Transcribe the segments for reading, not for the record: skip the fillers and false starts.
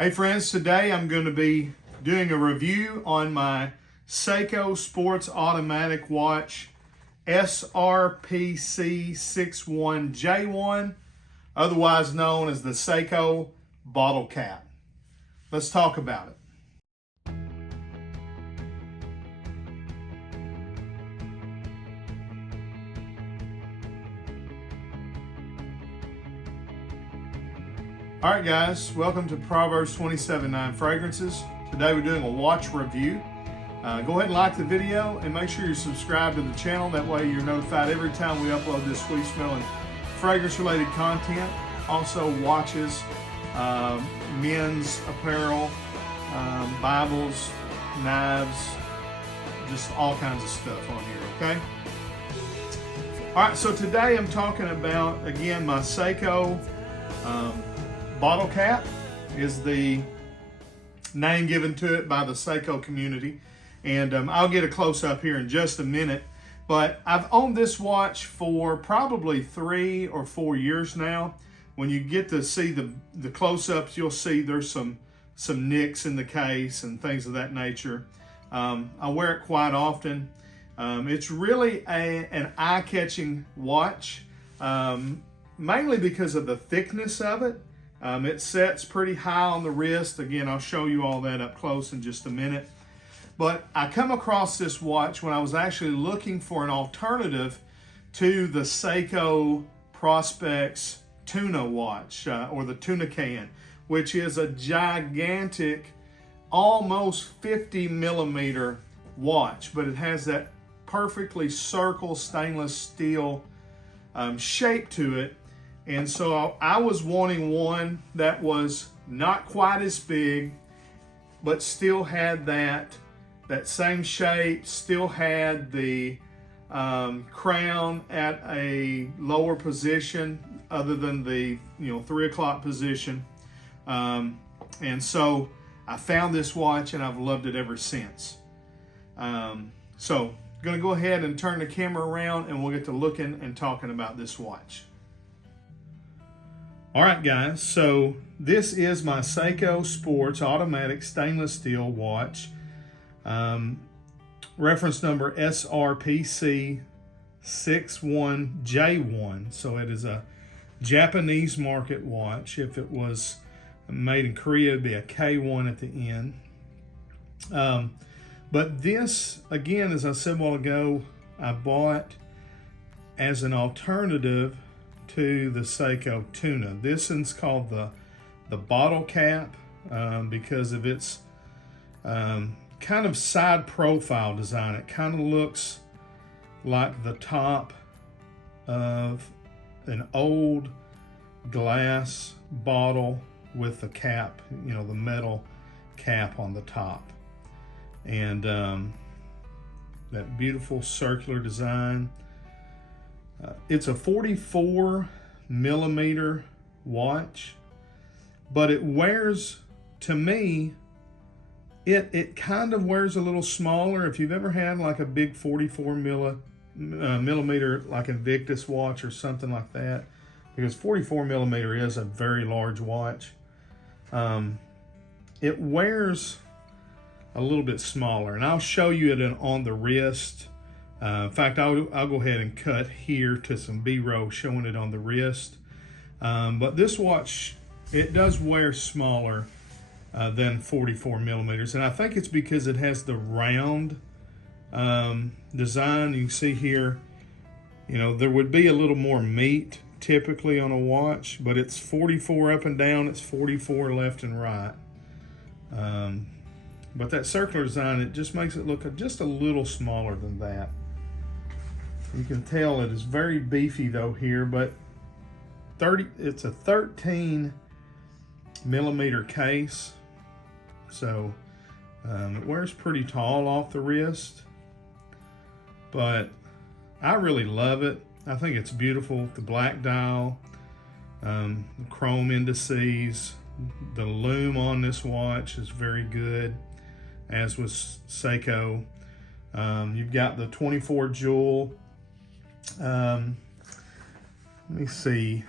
Hey friends, today I'm going to be doing a review on my Seiko Sports Automatic Watch SRPC1J1, otherwise known as the Seiko Bottle Cap. Let's talk about it. All right, guys, welcome to Proverbs 27:9 Fragrances. Today we're doing a watch review. Go ahead and like the video and make sure you're subscribed to the channel. That way you're notified every time we upload this sweet smelling fragrance-related content. Also watches, men's apparel, Bibles, knives, just all kinds of stuff on here, okay? All right, so today I'm talking about, again, my Seiko Bottle Cap is the name given to it by the Seiko community. And I'll get a close-up here in just a minute. But I've owned this watch for probably 3 or 4 years now. When you get to see the close-ups, you'll see there's some nicks in the case and things of that nature. I wear it quite often. It's really an eye-catching watch, mainly because of the thickness of it. It sets pretty high on the wrist. Again, I'll show you all that up close in just a minute. But I come across this watch when I was actually looking for an alternative to the Seiko Prospex Tuna watch, or the Tuna Can, which is a gigantic, almost 50 millimeter watch, but it has that perfectly circle stainless steel shape to it. And so I was wanting one that was not quite as big, but still had that same shape, still had the crown at a lower position other than the 3 o'clock position. And so I found this watch and I've loved it ever since. So I'm gonna go ahead and turn the camera around and we'll get to looking and talking about this watch. All right, guys, so this is my Seiko Sports Automatic Stainless Steel watch. Reference number SRPC1J1. So it is a Japanese market watch. If it was made in Korea, it'd be a K1 at the end. But this, again, as I said a while ago, I bought as an alternative to the Seiko Tuna. This one's called the Bottle Cap because of its kind of side profile design. It kind of looks like the top of an old glass bottle with the cap, the metal cap on the top. And that beautiful circular design. It's a 44 millimeter watch, but it wears, to me, it kind of wears a little smaller. If you've ever had like a big 44 millimeter, like Invictus watch or something like that, because 44 millimeter is a very large watch, it wears a little bit smaller, and I'll show you it on the wrist. In fact, I'll go ahead and cut here to some B-roll showing it on the wrist. But this watch, it does wear smaller than 44 millimeters. And I think it's because it has the round design. You can see here, there would be a little more meat typically on a watch, but it's 44 up and down, it's 44 left and right. But that circular design, it just makes it look just a little smaller than that. You can tell it is very beefy though here, but it's a 13 millimeter case. So it wears pretty tall off the wrist, but I really love it. I think it's beautiful. The black dial, the chrome indices, the lume on this watch is very good, as was Seiko. You've got the 24 jewel. Let me see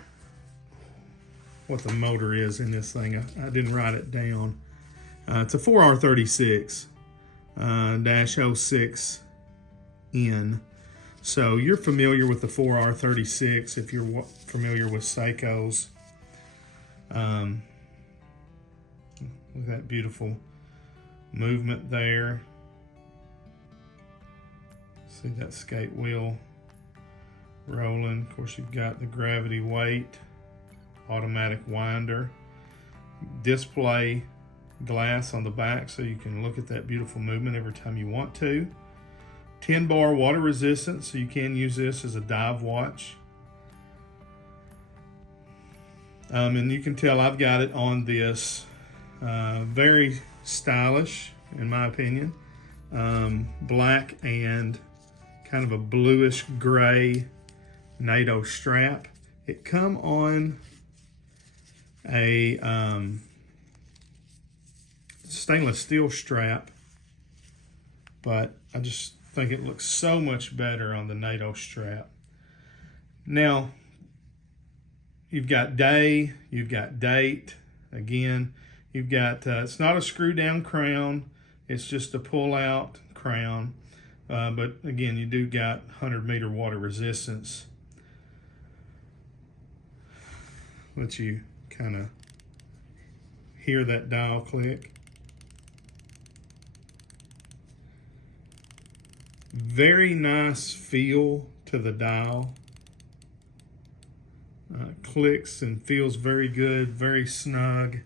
what the motor is in this thing. I didn't write it down. It's a 4R36 -06N. So you're familiar with the 4R36 if you're familiar with Seiko's. Look at that beautiful movement there. See that skate wheel rolling. Of course, you've got the gravity weight, automatic winder, display glass on the back so you can look at that beautiful movement every time you want to. 10-bar water resistance, so you can use this as a dive watch. And you can tell I've got it on this. Very stylish, in my opinion. Black and kind of a bluish gray NATO strap. It come on a stainless steel strap, but I just think it looks so much better on the NATO strap. Now, you've got day, you've got date. Again, you've got, it's not a screw down crown, it's just a pull out crown. But again, you do got 100-meter water resistance. Let you kind of hear that dial click. Very nice feel to the dial. Clicks and feels very good, very snug.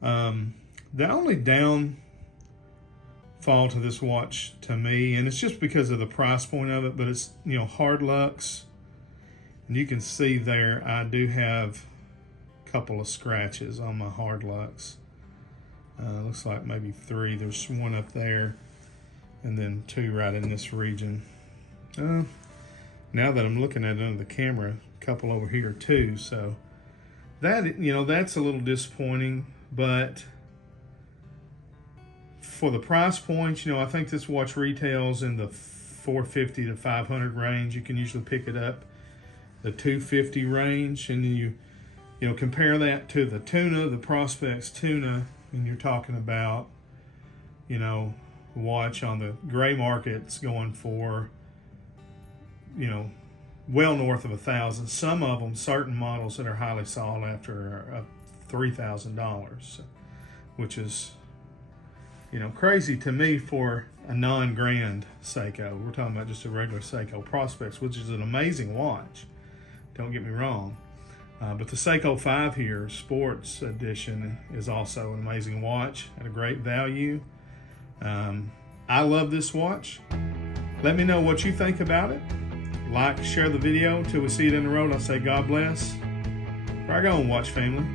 The only downfall to this watch to me, and it's just because of the price point of it, but it's, you know, hard luxe. And you can see there, I do have a couple of scratches on my hard luxe. Looks like maybe 3. There's one up there, and then 2 right in this region. Now that I'm looking at it under the camera, a couple over here too. So that, you know, that's a little disappointing, but for the price points, you know, I think this watch retails in the $450 to $500 range. You can usually pick it up the $250 range, and then you know, compare that to the Tuna, the Prospects Tuna, and you're talking about, you know, a watch on the gray market's going for, you know, well north of $1,000. Some of them, certain models that are highly sought after, are $3,000, which is, you know, crazy to me for a non-grand Seiko. We're talking about just a regular Seiko Prospects, which is an amazing watch. Don't get me wrong. But the Seiko 5 here, Sports Edition, is also an amazing watch at a great value. I love this watch. Let me know what you think about it. Like, share the video. Till we see it in the road, I'll say God bless. Rock on, watch family.